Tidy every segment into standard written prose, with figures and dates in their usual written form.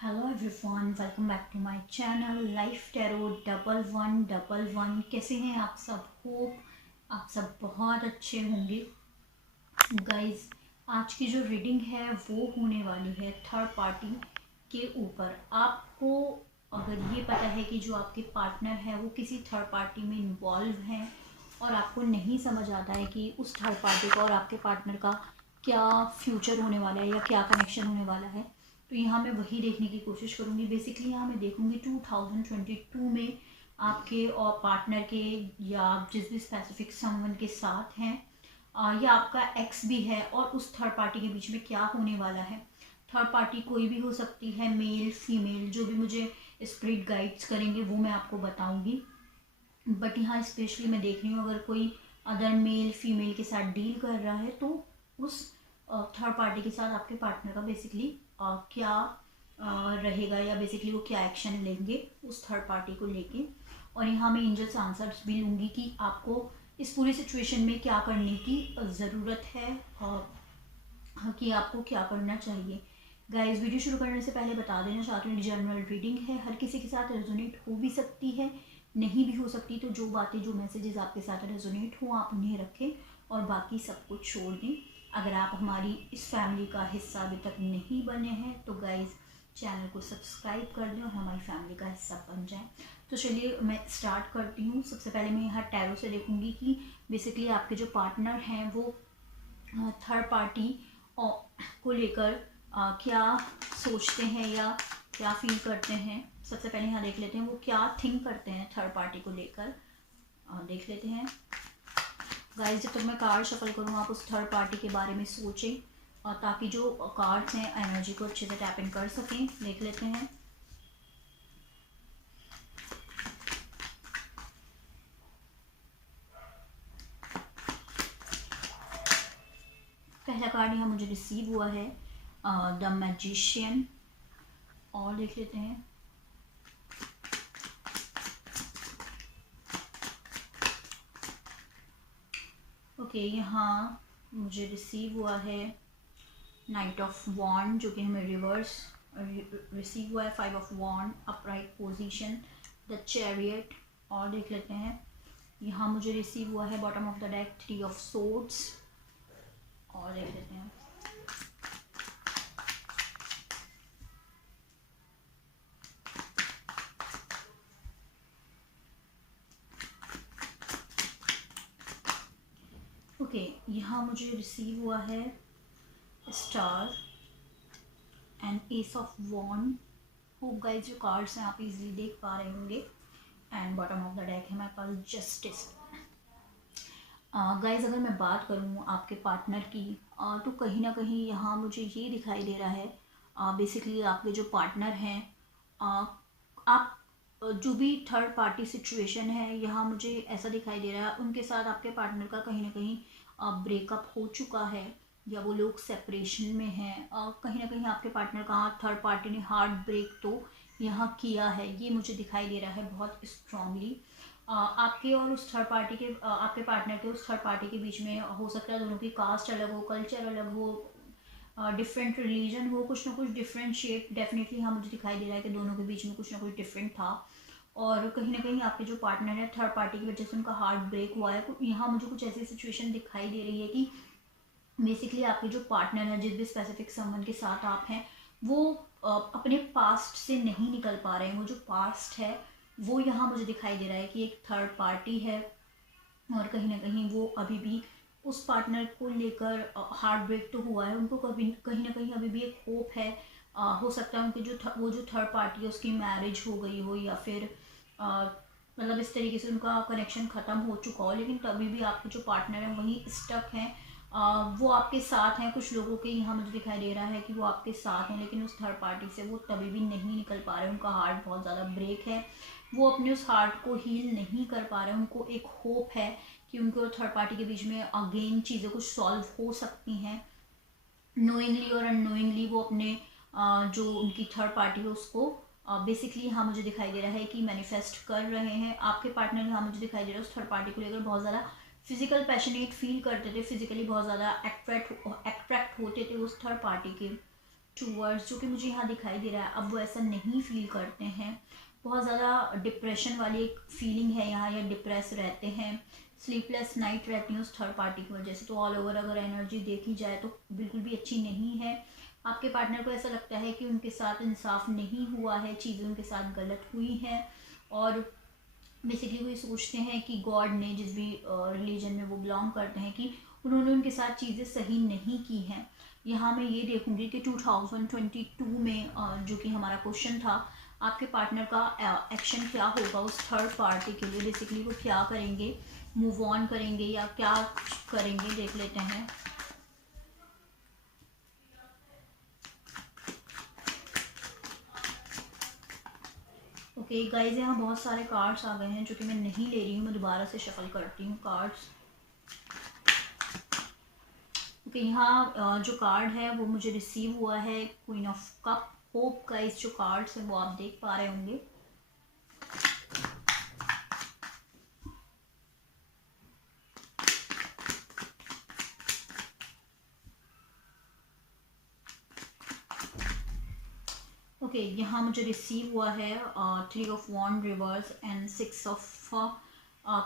Hello everyone, welcome back to my channel life tarot 1111। कैसे हैं आप सब? होप आप सब बहुत अच्छे होंगे। गाइस, आज की जो रीडिंग है वो होने वाली है थर्ड पार्टी के ऊपर। आपको अगर ये पता है कि जो आपके पार्टनर है वो किसी थर्ड पार्टी में इन्वॉल्व हैं और आपको नहीं समझ आता है कि उस थर्ड पार्टी का और आपके पार्टनर का क्या फ्यूचर होने वाला है या क्या कनेक्शन होने वाला है, तो यहाँ मैं वही देखने की कोशिश करूँगी। बेसिकली यहाँ मैं देखूँगी 2022 में आपके और पार्टनर के या जिस भी स्पेसिफिक समवन के साथ हैं या आपका एक्स भी है और उस थर्ड पार्टी के बीच में क्या होने वाला है। थर्ड पार्टी कोई भी हो सकती है, मेल फीमेल, जो भी मुझे स्पिरिट गाइड्स करेंगे वो मैं आपको बताऊँगी। बट यहाँ स्पेशली मैं देख रही हूँ अगर कोई अदर मेल फीमेल के साथ डील कर रहा है तो उस थर्ड पार्टी के साथ आपके पार्टनर का बेसिकली क्या रहेगा या बेसिकली वो क्या एक्शन लेंगे उस थर्ड पार्टी को लेके। और यहाँ मैं एंजल्स आंसर्स भी लूँगी कि आपको इस पूरी सिचुएशन में क्या करने की ज़रूरत है कि आपको क्या करना चाहिए। गाइस, वीडियो शुरू करने से पहले बता देना चाहती हूँ जनरल रीडिंग है, हर किसी के साथ रेजोनेट हो भी सकती है, नहीं भी हो सकती। तो जो बातें जो मैसेजेस आपके साथ रेजोनेट हो आप उन्हें रखें और बाकी सब कुछ छोड़ दें। अगर आप हमारी इस फैमिली का हिस्सा अभी तक नहीं बने हैं तो गाइस चैनल को सब्सक्राइब कर दें और हमारी फैमिली का हिस्सा बन जाएं। तो चलिए मैं स्टार्ट करती हूँ। सबसे पहले मैं यहाँ टैरो से देखूँगी कि बेसिकली आपके जो पार्टनर हैं वो थर्ड पार्टी को लेकर क्या सोचते हैं या क्या फील करते हैं। सबसे पहले यहाँ देख लेते हैं वो क्या थिंक करते हैं थर्ड पार्टी को लेकर। देख लेते हैं गाइस। जब तक मैं कार्ड शफल करूँ आप उस थर्ड पार्टी के बारे में सोचें ताकि जो कार्ड्स हैं एनर्जी को अच्छे से टैप इन कर सकें। देख लेते हैं। पहला कार्ड यहाँ मुझे रिसीव हुआ है द मैजिशियन। और देख लेते हैं। ओके, यहाँ मुझे रिसीव हुआ है नाइट ऑफ वॉन्ड, जो कि हमें रिवर्स रिसीव हुआ है 5 of wand upright position, the chariot. और देख लेते हैं यहाँ मुझे रिसीव हुआ है bottom of the deck 3 of swords. और देख लेते हैं ओके, यहाँ मुझे रिसीव हुआ है star and ace of wand. Hope guys जो कार्ड्स हैं आप इजीली देख पा रहे होंगे। And bottom of the deck है हमारे पास जस्टिस। गाइस, अगर मैं बात करूँ आपके पार्टनर की तो कहीं ना कहीं यहाँ मुझे ये दिखाई दे रहा है बेसिकली आपके जो पार्टनर हैं आप जो भी थर्ड पार्टी सिचुएशन है यहाँ मुझे ऐसा दिखाई दे रहा है उनके साथ आपके पार्टनर का कहीं ना कहीं ब्रेकअप हो चुका है या वो लोग सेपरेशन में हैं। कहीं ना कहीं आपके पार्टनर का थर्ड पार्टी ने हार्ट ब्रेक तो यहाँ किया है, ये मुझे दिखाई दे रहा है बहुत स्ट्रांगली। आपके और उस थर्ड पार्टी के आपके पार्टनर के उस थर्ड पार्टी के बीच में हो सकता है दोनों की कास्ट अलग हो, कल्चर अलग हो, डिफरेंट रिलीजन हो, कुछ ना कुछ डिफरेंशिएट डेफिनेटली यहाँ मुझे दिखाई दे रहा है कि दोनों के बीच में कुछ ना कुछ डिफरेंट था। और कहीं ना कहीं आपके जो पार्टनर है थर्ड पार्टी की वजह से उनका हार्ट ब्रेक हुआ है। यहाँ मुझे कुछ ऐसी सिचुएशन दिखाई दे रही है कि बेसिकली आपके जो पार्टनर है जिस भी स्पेसिफिक संबंध के साथ आप हैं वो अपने पास्ट से नहीं निकल पा रहे हैं। वो जो पास्ट है वो यहाँ मुझे दिखाई दे रहा है कि एक थर्ड पार्टी है और कहीं ना कहीं वो अभी भी उस पार्टनर को लेकर हार्ट ब्रेक तो हुआ है, उनको कभी कहीं ना कहीं अभी भी एक होप है। हो सकता है उनके वो जो थर्ड पार्टी है उसकी मैरिज हो गई हो या फिर मतलब इस तरीके से उनका कनेक्शन ख़त्म हो चुका हो, लेकिन तभी भी आपके जो पार्टनर हैं वहीं स्टक हैं। वो आपके साथ हैं। कुछ लोगों के यहाँ मुझे दिखाई दे रहा है कि वो आपके साथ हैं लेकिन उस थर्ड पार्टी से वो तभी भी नहीं निकल पा रहे। उनका हार्ट बहुत ज़्यादा ब्रेक है, वो अपने उस हार्ट को हील नहीं कर पा रहे। उनको एक होप है कि उनको थर्ड पार्टी के बीच में अगेन चीज़ें कुछ सॉल्व हो सकती हैं। नोइंगली और अननोइंगली वो अपने जो उनकी थर्ड पार्टी है उसको बेसिकली यहाँ मुझे दिखाई दे रहा है कि मैनिफेस्ट कर रहे हैं। आपके पार्टनर यहाँ मुझे दिखाई दे रहा है उस थर्ड पार्टी को लेकर बहुत ज़्यादा फिजिकल पैशनेट फील करते थे, फिजिकली बहुत ज़्यादा अट्रैक्ट होते थे उस थर्ड पार्टी के टूवर्ड्स, जो कि मुझे यहाँ दिखाई दे रहा है, अब वो ऐसा नहीं फील करते हैं। बहुत ज़्यादा डिप्रेशन वाली एक फीलिंग है यहाँ, या डिप्रेस रहते हैं, स्लीपलेस नाइट रहती है उस थर्ड पार्टी की वजह से। तो ऑल ओवर अगर एनर्जी देखी जाए तो बिल्कुल भी अच्छी नहीं है। आपके पार्टनर को ऐसा लगता है कि उनके साथ इंसाफ नहीं हुआ है, चीज़ें उनके साथ गलत हुई हैं, और बेसिकली वो ये सोचते हैं कि गॉड ने, जिस भी रिलीजन में वो बिलोंग करते हैं, कि उन्होंने उनके साथ चीज़ें सही नहीं की हैं। यहाँ मैं ये देखूंगी कि 2022 में जो कि हमारा क्वेश्चन था, आपके पार्टनर का एक्शन क्या होगा उस थर्ड पार्टी के लिए। बेसिकली वो क्या करेंगे, मूव ऑन करेंगे या क्या करेंगे, देख लेते हैं। ओके गाइज, यहाँ बहुत सारे कार्ड्स आ गए हैं जो कि मैं नहीं ले रही हूँ, मैं दोबारा से शफल करती हूँ कार्ड्स। ओके, यहाँ जो कार्ड है वो मुझे रिसीव हुआ है queen of cup. Hope guys, जो कार्ड्स हैं वो आप देख पा रहे होंगे। ओके, यहाँ मुझे रिसीव हुआ है 3 of wand reverse and 6 of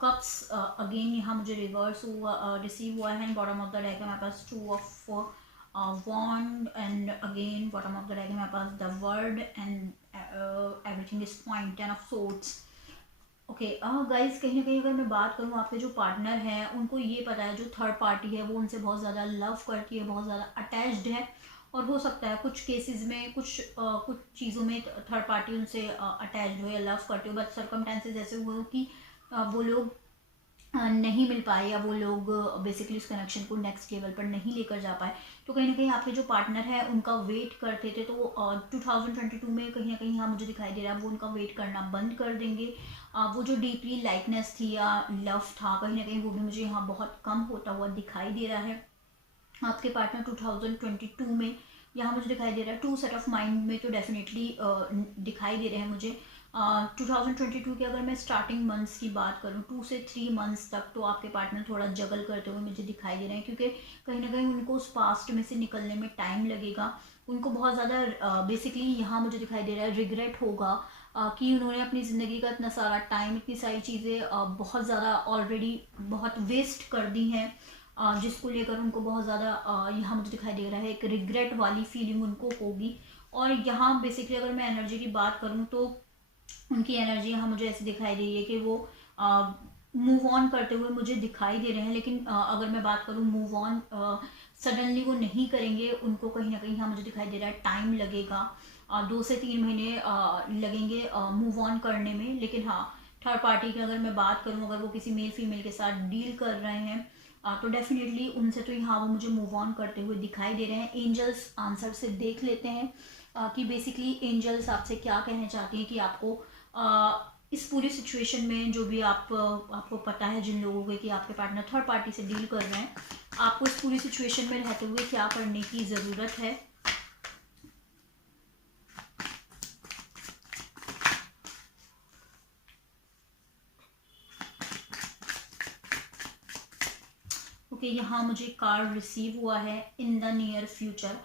cups. Again यहाँ मुझे रिवर्स हुआ, रिसीव हुआ है। बॉटम ऑफ द डेक है हमारे पास 2 of wands and again bottom of the deck है हमारे पास the world and everything is point, 10 of swords. Okay guys, कहीं ना कहीं अगर मैं बात करूँ, आपके जो पार्टनर हैं उनको ये पता है जो थर्ड पार्टी है वो उनसे बहुत ज़्यादा लव करती है, बहुत ज़्यादा अटैच्ड है, और हो सकता है कुछ केसेस में, कुछ चीज़ों में थर्ड पार्टी उनसे अटैच्ड हो या लव करती हो, बट सर्कमस्टेंसेस ऐसे हुए हो कि वो लोग नहीं मिल पाए, या वो लोग बेसिकली उस कनेक्शन को नेक्स्ट लेवल पर नहीं लेकर जा पाए। तो कहीं ना कहीं आपके जो पार्टनर है उनका वेट करते थे, तो 2022 में कहीं ना कहीं यहाँ मुझे दिखाई दे रहा है वो उनका वेट करना बंद कर देंगे। वो जो डीपली लाइकनेस थी या लव था, कहीं ना कहीं वो भी मुझे यहाँ बहुत कम होता हुआ दिखाई दे रहा है। आपके पार्टनर 2022 में यहाँ मुझे दिखाई दे रहा है 2 सेट ऑफ माइंड में तो डेफिनेटली दिखाई दे रहे हैं मुझे। 2022 के अगर मैं स्टार्टिंग मंथ्स की बात करूँ, 2 से 3 मंथ्स तक तो आपके पार्टनर थोड़ा जगल करते हुए मुझे दिखाई दे रहे हैं, क्योंकि कहीं ना कहीं उनको उस पास्ट में से निकलने में टाइम लगेगा। उनको बहुत ज़्यादा बेसिकली यहाँ मुझे दिखाई दे रहा है रिग्रेट होगा कि उन्होंने अपनी ज़िंदगी का इतना सारा टाइम, इतनी सारी चीज़ें बहुत ज़्यादा ऑलरेडी बहुत वेस्ट कर दी हैं, जिसको लेकर उनको बहुत ज़्यादा यहाँ मुझे दिखाई दे रहा है एक रिग्रेट वाली फीलिंग उनको होगी। और यहाँ बेसिकली अगर मैं एनर्जी की बात करूँ तो उनकी एनर्जी यहाँ मुझे ऐसी दिखाई दे रही है कि वो मूव ऑन करते हुए मुझे दिखाई दे रहे हैं, लेकिन अगर मैं बात करूँ मूव ऑन सडनली वो नहीं करेंगे, उनको कहीं ना कहीं यहाँ मुझे दिखाई दे रहा है टाइम लगेगा, 2 से 3 महीने लगेंगे मूव ऑन करने में। लेकिन हाँ, थर्ड पार्टी की अगर मैं बात करूँ, अगर वो किसी मेल फीमेल के साथ डील कर रहे हैं तो डेफिनेटली उनसे तो यहाँ वो मुझे मूव ऑन करते हुए दिखाई दे रहे हैं। एंजल्स आंसर से देख लेते हैं कि बेसिकली एंजल्स आपसे क्या कहना चाहती हैं, कि आपको इस पूरी सिचुएशन में जो भी आपको पता है जिन लोगों को कि आपके पार्टनर थर्ड पार्टी से डील कर रहे हैं, आपको इस पूरी सिचुएशन में रहते हुए क्या करने की ज़रूरत है। ओके, यहाँ मुझे कार्ड रिसीव हुआ है in the near future.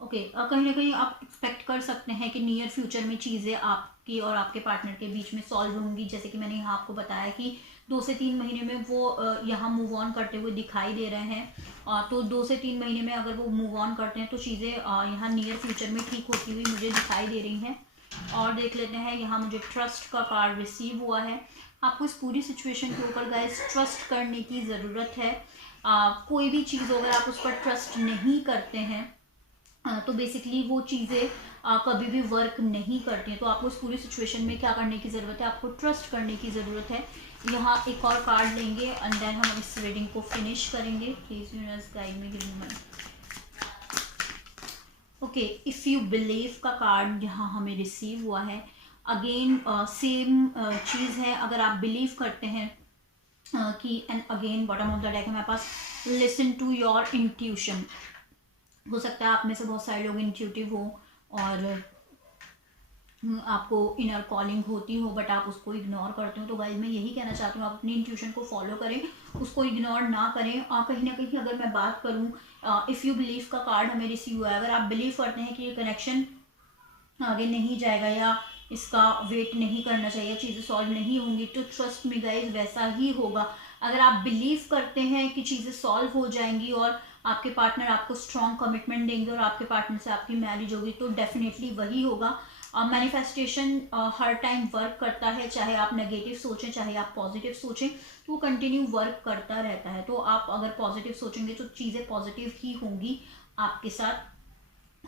Okay, कहीं ना कहीं आप एक्सपेक्ट कर सकते हैं कि नियर फ्यूचर में चीज़ें आपकी और आपके पार्टनर के बीच में सॉल्व होंगी। जैसे कि मैंने यहाँ आपको बताया कि 2 से 3 महीने में वो यहाँ मूव ऑन करते हुए दिखाई दे रहे हैं। तो 2 से 3 महीने में अगर वो मूव ऑन करते हैं तो चीज़ें यहाँ नियर फ्यूचर में ठीक होती हुई मुझे दिखाई दे रही हैं। और देख लेते हैं, यहाँ मुझे ट्रस्ट का कार्ड रिसीव हुआ है। आपको इस पूरी सिचुएशन के ऊपर गाइस ट्रस्ट करने की ज़रूरत है। कोई भी चीज़ अगर आप उस पर ट्रस्ट नहीं करते हैं तो बेसिकली वो चीज़ें कभी भी वर्क नहीं करती हैं। तो आपको इस पूरी सिचुएशन में क्या करने की ज़रूरत है, आपको ट्रस्ट करने की ज़रूरत है। यहाँ एक और कार्ड लेंगे एंड देन हम इस रीडिंग को फिनिश करेंगे। Please universe guide me, give me. Okay, if you believe का कार्ड यहाँ हमें रिसीव हुआ है। अगेन सेम चीज़ है, अगर आप बिलीव करते हैं कि, and again bottom of the deck है हमारे पास लिसन टू योर इंट्यूशन। हो सकता है आप में से बहुत सारे लोग इंट्यूटिव हो और आपको इनर कॉलिंग होती हो बट आप उसको इग्नोर करते हो, तो गाइस मैं यही कहना चाहती हूँ आप अपनी इंट्यूशन को फॉलो करें, उसको इग्नोर ना करें। कहीं ना कहीं अगर मैं बात करूँ, इफ़ यू बिलीव का कार्ड हमें रिसीव हुआ है, अगर आप बिलीव करते हैं कि ये कनेक्शन आगे नहीं जाएगा या इसका वेट नहीं करना चाहिए, चीज़ें सॉल्व नहीं होंगी, तो ट्रस्ट मी गाइज वैसा ही होगा। अगर आप बिलीव करते हैं कि चीज़ें सॉल्व हो जाएंगी और आपके पार्टनर आपको स्ट्रॉन्ग कमिटमेंट देंगे और आपके पार्टनर से आपकी मैरिज होगी, तो डेफिनेटली वही होगा। मैनिफेस्टेशन हर टाइम वर्क करता है, चाहे आप नेगेटिव सोचें चाहे आप पॉजिटिव सोचें, तो वो कंटिन्यू वर्क करता रहता है। तो आप अगर पॉजिटिव सोचेंगे तो चीज़ें पॉजिटिव ही होंगी आपके साथ।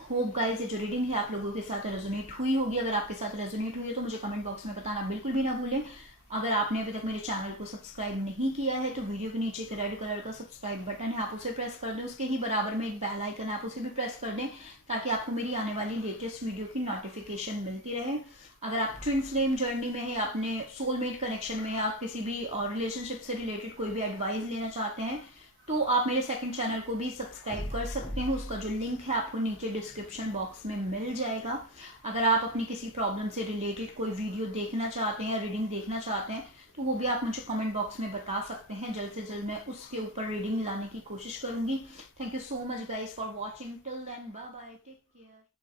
होप गाइस ये जो रीडिंग है आप लोगों के साथ रेजोनेट हुई होगी। अगर आपके साथ रेजोनेट हुई है तो मुझे कमेंट बॉक्स में बताना बिल्कुल भी ना भूलें। अगर आपने अभी तक मेरे चैनल को सब्सक्राइब नहीं किया है तो वीडियो के नीचे एक रेड कलर का सब्सक्राइब बटन है, आप उसे प्रेस कर दें। उसके ही बराबर में एक बेल आइकन है, आप उसे भी प्रेस कर दें ताकि आपको मेरी आने वाली लेटेस्ट वीडियो की नोटिफिकेशन मिलती रहे। अगर आप ट्विन फ्लेम जर्नी में है, अपने सोलमेट कनेक्शन में है, आप किसी भी रिलेशनशिप से रिलेटेड कोई भी एडवाइस लेना चाहते हैं तो आप मेरे सेकंड चैनल को भी सब्सक्राइब कर सकते हैं। उसका जो लिंक है आपको नीचे डिस्क्रिप्शन बॉक्स में मिल जाएगा। अगर आप अपनी किसी प्रॉब्लम से रिलेटेड कोई वीडियो देखना चाहते हैं या रीडिंग देखना चाहते हैं तो वो भी आप मुझे कमेंट बॉक्स में बता सकते हैं। जल्द से जल्द मैं उसके ऊपर रीडिंग लाने की कोशिश करूंगी। Thank you so much guys for watching, till then bye bye, take care.